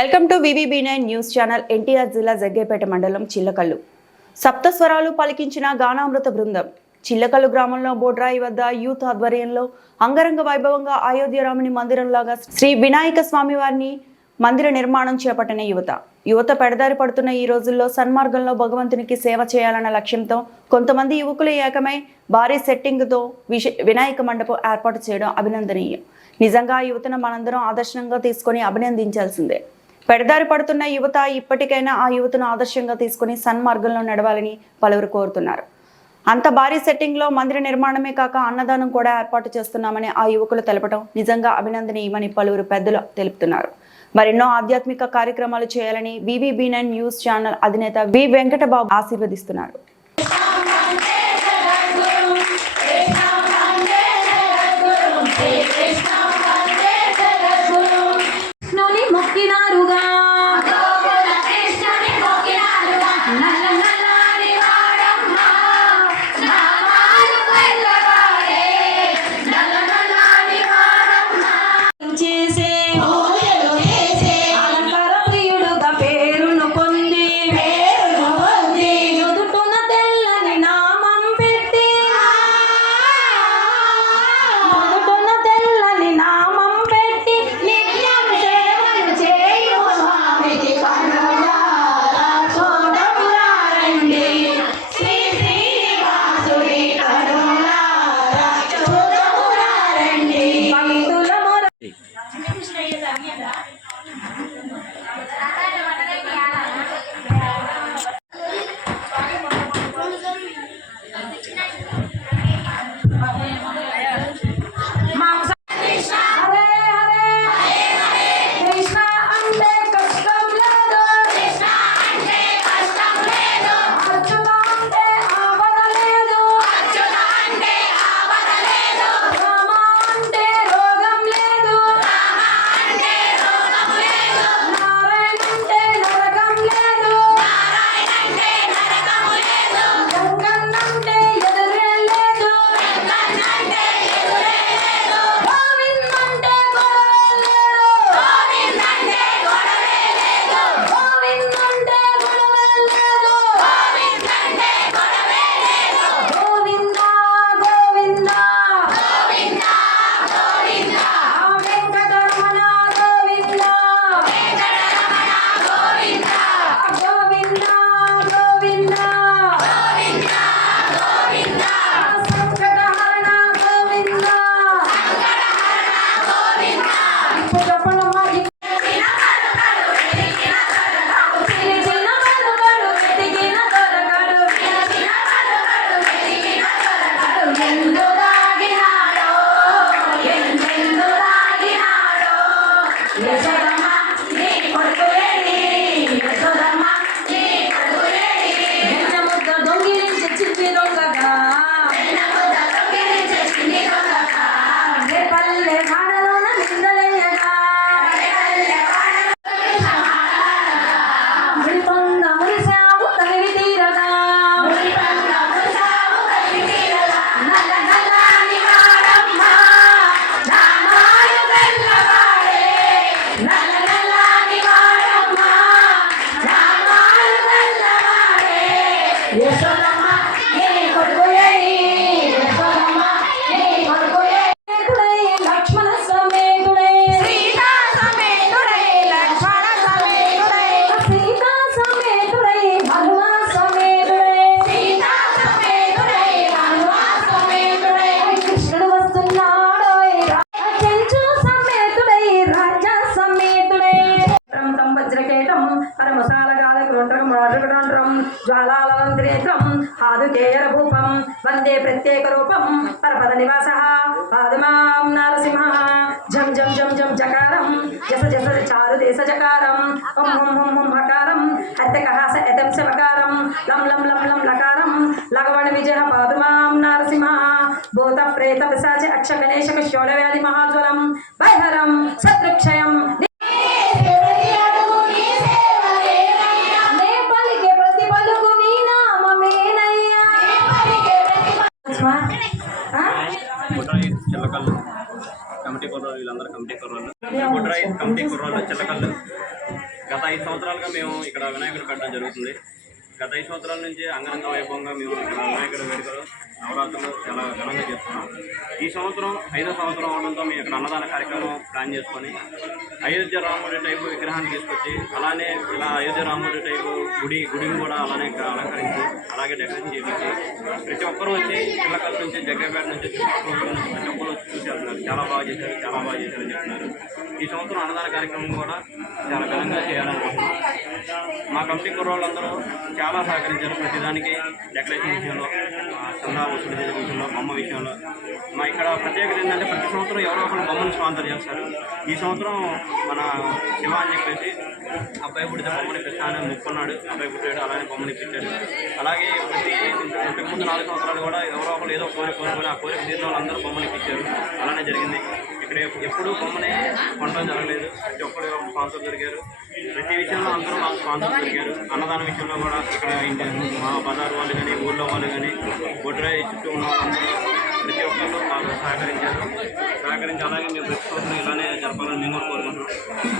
Welcome to VVB9 news channel. NTR జిల్లా జగ్గేపేట మండలం చిల్లకల్లు సప్తస్వరాలు పలికించిన గానామృత బృందం చిల్లకల్లు గ్రామంలో బోడ్రాయి వద్ద యూత్ ఆధ్వర్యంలో అంగరంగ వైభవంగా అయోధ్య రాముని మందిరంలాగా శ్రీ వినాయక స్వామి వారిని మందిర నిర్మాణం చేపట్టిన యువత పెడదారి పడుతున్న ఈ రోజుల్లో సన్మార్గంలో భగవంతునికి సేవ చేయాలన్న లక్ష్యంతో కొంతమంది యువకులు ఏకమై భారీ సెట్టింగ్తో వినాయక మండపం ఏర్పాటు చేయడం అభినందనీయం. నిజంగా యువతను మనందరం ఆదర్శంగా తీసుకొని అభినందించాల్సిందే. పెడదారి పడుతున్న యువత ఇప్పటికైనా ఆ యువతను ఆదర్శంగా తీసుకుని సన్మార్గంలో నడవాలని పలువురు కోరుతున్నారు. అంత భారీ సెట్టింగ్లో మందిర నిర్మాణమే కాక అన్నదానం కూడా ఏర్పాటు చేస్తున్నామని ఆ యువకులు తెలపడం నిజంగా అభినందనీయమని పలువురు పెద్దలు తెలుపుతున్నారు. మరెన్నో ఆధ్యాత్మిక కార్యక్రమాలు చేయాలని VVB9 న్యూస్ ఛానల్ అధినేత వి వెంకటబాబు ఆశీర్వదిస్తున్నారు. జ్వాలాలంత్రేత్రం వందే ప్రత్యేక రూపం పరపద నివాస పాదమాం నరసింహ జం జం జం జం జకారం జస జస చారు దేశ జకారం ఓం ఓం ఓం ఓం హకారం హత్తకహాస ఎతం శవకారం లం లం లం లం లకారం లగవణ విజయ పాదమాం నరసింహ భూత ప్రేత పిశాచ అక్ష గణేశ శోళ వ్యాధి మహాజ్వలం వైహరం శత్రుక్షయం చిల్లకల్లు కమిటీ కుర్రోళ్ళు వీళ్ళందరూ కమిటీ కుర్రోళ్ళు చిల్లకల్లు గత 5 సంవత్సరాలుగా మేము ఇక్కడ వినాయకుడు పెట్టడం జరుగుతుంది. గత 5 సంవత్సరాల నుంచి అంగరంగ వైభవంగా మేము ఇక్కడ వినాయకుడు వేడుకలు నవరాత్రులు చాలా ఘనంగా చేస్తున్నాం. ఈ సంవత్సరం 5వ సంవత్సరం అవడంతో మేము ఇక్కడ అన్నదాన కార్యక్రమం ప్లాన్ చేసుకొని అయోధ్య రాముడి టైపు విగ్రహాన్ని తీసుకొచ్చి అలానే ఇలా అయోధ్య రాముడి టైపు గుడిని కూడా అలానే ఇక్కడ అలంకరించి అలాగే డెకరేషన్ చేయించి ప్రతి ఒక్కరూ వచ్చి చిల్లకల్ నుంచి జగ్గపేట నుంచి చుట్టుపక్కల నుంచి ప్రతి ఒక్కరు వచ్చి చూసి వెళ్తున్నారు. చాలా బాగా చేశారని చెప్తున్నారు. ఈ సంవత్సరం అన్నదాన కార్యక్రమం కూడా చాలా ఘనంగా చేయాలనుకుంటున్నాం. మా కమిటీ కుర్రోళ్ళందరూ చాలా సహకరించారు ప్రతిదానికి, డెకరేషన్ విషయంలో, చందా వసూలు చేసే విషయంలో, బొమ్మ విషయంలో. మా ఇక్కడ ప్రత్యేకత ఏంటంటే ప్రతి సంవత్సరం ఎవరో ఒకరు బొమ్మను స్పాన్సర్ చేస్తారు. ఈ సంవత్సరం మన శివ అని చెప్పేసి అబ్బాయి పుడితే బొమ్మని పెట్టాను మొక్కున్నాడు, అబ్బాయి పుట్టాడు, అలానే బొమ్మని పెట్టాడు. అలాగే ఇంతకుముందు 4 సంవత్సరాలు కూడా ఎవరో ఒకరు ఏదో కోరుకొని ఆ కోరిక తీరిన వాళ్ళందరూ బొమ్మని ఇచ్చారు. అలానే జరిగింది. ఇక్కడ ఎప్పుడూ బొమ్మని కొనడం జరగలేదు. ప్రతి ఒక్కరు స్పాన్సర్ దొరికారు. ప్రతి విషయంలో అందరూ మాకు స్పాన్సర్ దొరికారు. అన్నదాన విషయంలో కూడా ఇక్కడ మా బజార్ వాళ్ళు కానీ ఊళ్ళో వాళ్ళు కానీ బొడ్రాయి చుట్టూ ఉన్న వాళ్ళందరూ ప్రతి ఒక్కరు మాకు సహకరించి అలాగే మేము ప్రతి సంవత్సరం ఇలానే జరపాలని మేము కూడా కోరుకుంటున్నాం.